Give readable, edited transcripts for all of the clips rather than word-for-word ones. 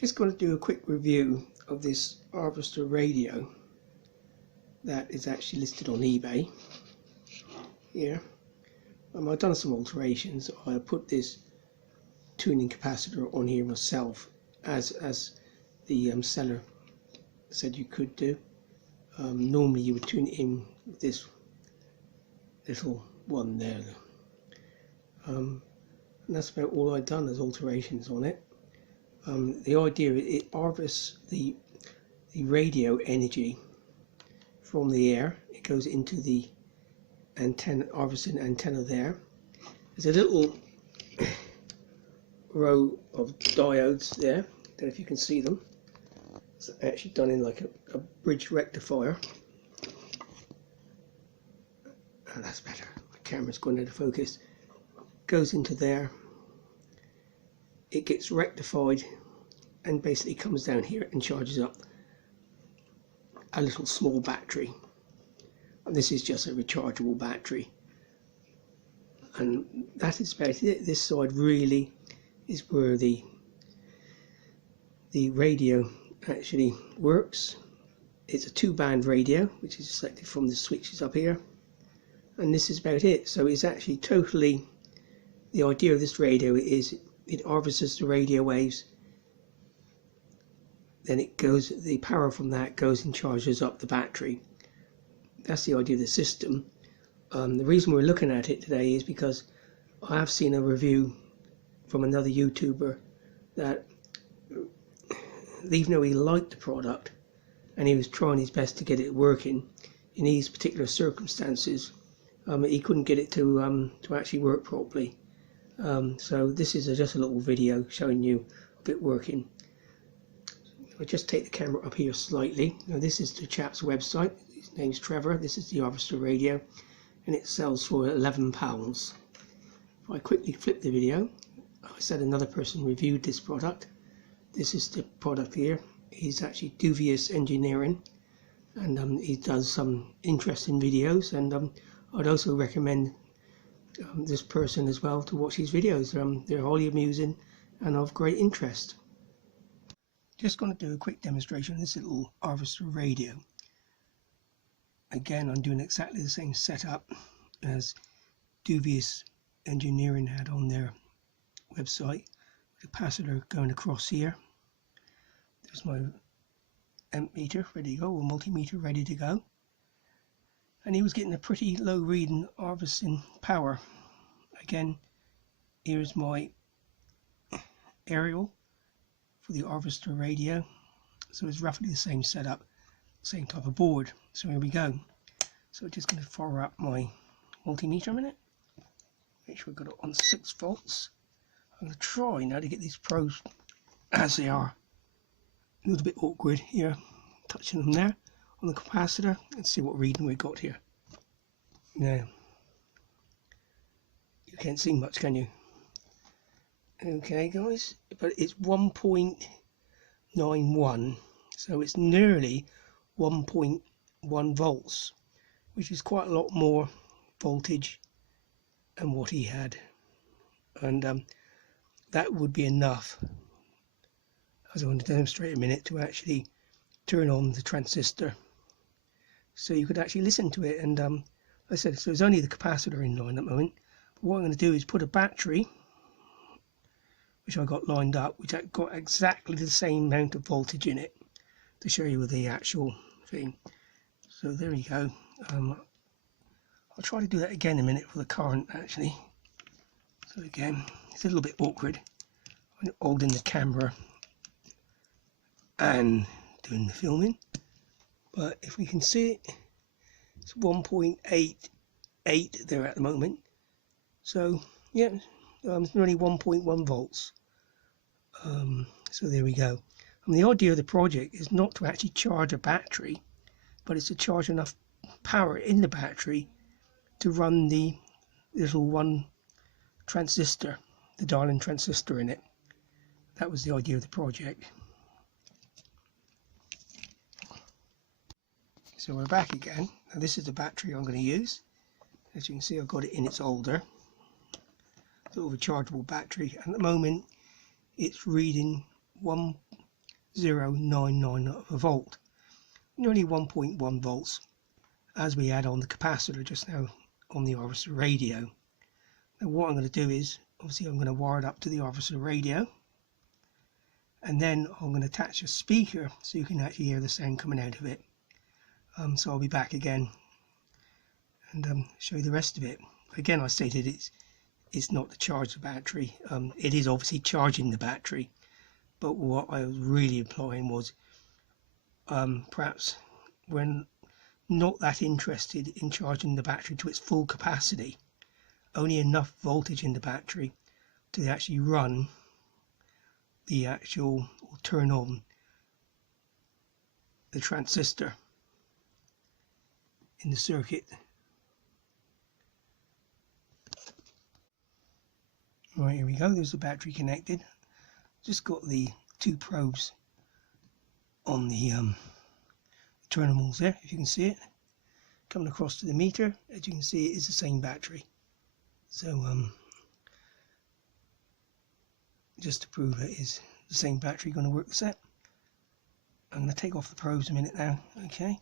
Just going to do a quick review of this harvester radio that is actually listed on eBay here. I've done some alterations. I put this tuning capacitor on here myself as the seller said you could do. Normally you would tune it in with this little one there, and that's about all I've done as alterations on it. The idea is it harvests the radio energy from the air. It goes into the antenna, harvesting antenna there. There's a little row of diodes there. I don't know if you can see them. It's actually done in like a bridge rectifier. Oh, that's better. My camera's gone out of focus. Goes into there. It gets rectified and basically comes down here and charges up a little small battery. And this is just a rechargeable battery. And that is about it. This side really is where the radio actually works. It's a 2-band radio, which is selected from the switches up here, and this is about it. So it's actually totally, the idea of this radio is it harvests the radio waves, then it goes, the power from that goes and charges up the battery. That's the idea of the system. The reason we're looking at it today is because I have seen a review from another YouTuber that even though he liked the product and he was trying his best to get it working in these particular circumstances, he couldn't get it to actually work properly. So this is just a little video showing you of it working. I'll just take the camera up here slightly. Now this is the chap's website. His name's Trevor. This is the harvester radio, and it sells for £11. If I quickly flip the video, I said another person reviewed this product. This is the product here. He's actually Duvious Engineering, and he does some interesting videos, and I'd also recommend this person as well to watch his videos. They're highly amusing and of great interest. Just going to do a quick demonstration of this little harvester radio. Again, I'm doing exactly the same setup as Duvious Engineering had on their website. Capacitor going across here. There's my amp meter ready to go, or multimeter ready to go, and he was getting a pretty low reading harvesting power. Again, here's my aerial for the harvester radio, so it's roughly the same setup, same type of board. So here we go. So just going to fire up my multimeter a minute, make sure we've got it on 6 volts. I'm going to try now to get these pros as they are. A little bit awkward here, touching them there on the capacitor, and see what reading we got here. Now, you can't see much, can you? Okay, guys, but it's 1.91, so it's nearly 1.1 volts, which is quite a lot more voltage than what he had, and that would be enough, as I want to demonstrate in a minute, to actually turn on the transistor so you could actually listen to it. And like I said, so there's only the capacitor in line at the moment, but what I'm going to do is put a battery, which I got lined up, which got exactly the same amount of voltage in it, to show you the actual thing. So there you go. I'll try to do that again in a minute for the current actually. So again, it's a little bit awkward when holding the camera and doing the filming, but if we can see it, it's 1.88 there at the moment. So yeah, it's nearly 1.1 volts. So there we go. And the idea of the project is not to actually charge a battery, but it's to charge enough power in the battery to run the little one transistor, the dialing transistor in it. That was the idea of the project. So we're back again. Now this is the battery I'm going to use. As you can see, I've got it in its holder. Little rechargeable battery. At the moment, it's reading 1 0.099 of a volt, nearly 1.1 volts, as we had on the capacitor just now on the RSGB radio. Now what I'm going to do is, obviously I'm going to wire it up to the RSGB radio, and then I'm going to attach a speaker so you can actually hear the sound coming out of it. So I'll be back again and show you the rest of it. Again, I stated it's not to charge the battery. It is obviously charging the battery, but what I was really implying was perhaps we're not that interested in charging the battery to its full capacity, only enough voltage in the battery to actually run the actual, or turn on the transistor in the circuit. Right, here we go, there's the battery connected. Just got the two probes on the terminals there, if you can see it, coming across to the meter. As you can see, it is the same battery. So just to prove it is the same battery going to work the set, I'm going to take off the probes a minute now. Okay,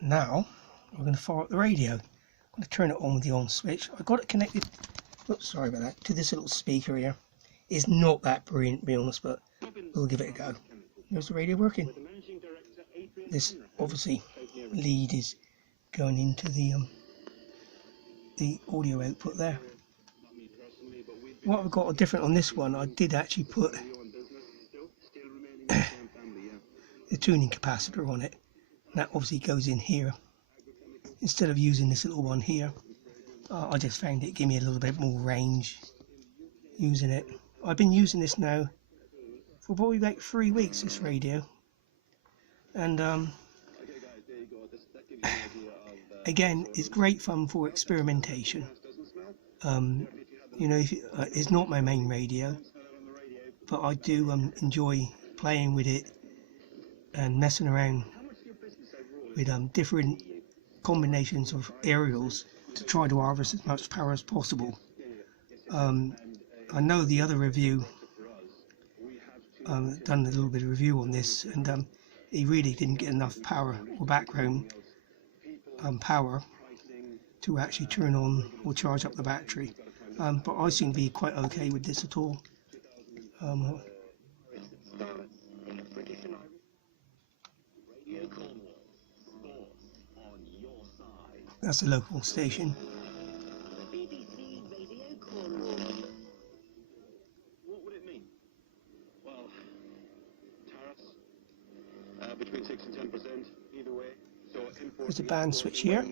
now we're going to fire up the radio. I'm going to turn it on with the on switch. I got it connected, oops, sorry about that, to this little speaker here. It's not that brilliant, to be honest, but we'll give it a go. There's the radio working. This obviously lead is going into the audio output there. What I've got different on this one, I did actually put the tuning capacitor on it. That obviously goes in here instead of using this little one here. I just found it gave me a little bit more range using it. I've been using this now for probably like 3 weeks, this radio, and again, it's great fun for experimentation. You know, it's not my main radio, but I do enjoy playing with it and messing around with different combinations of aerials to try to harvest as much power as possible. I know the other review, done a little bit of review on this, and he really didn't get enough power or background power to actually turn on or charge up the battery. But I seem to be quite okay with this at all. That's a local station. Between 6 and 10%, either way. So there's a band switch here.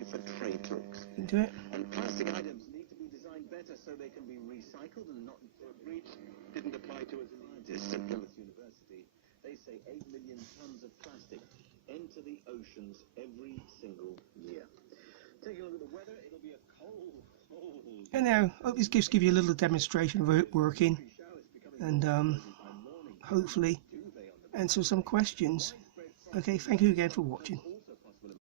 Into it. And plastic items need to be designed better so they can be recycled and not breach. Didn't apply to us at Plymouth University. They say 8 million tons of plastic enter the oceans every single year. Taking a look at the weather, it'll be a cold. And now, I hope this gives you a little demonstration of it working, and hopefully answer some questions. Okay, thank you again for watching.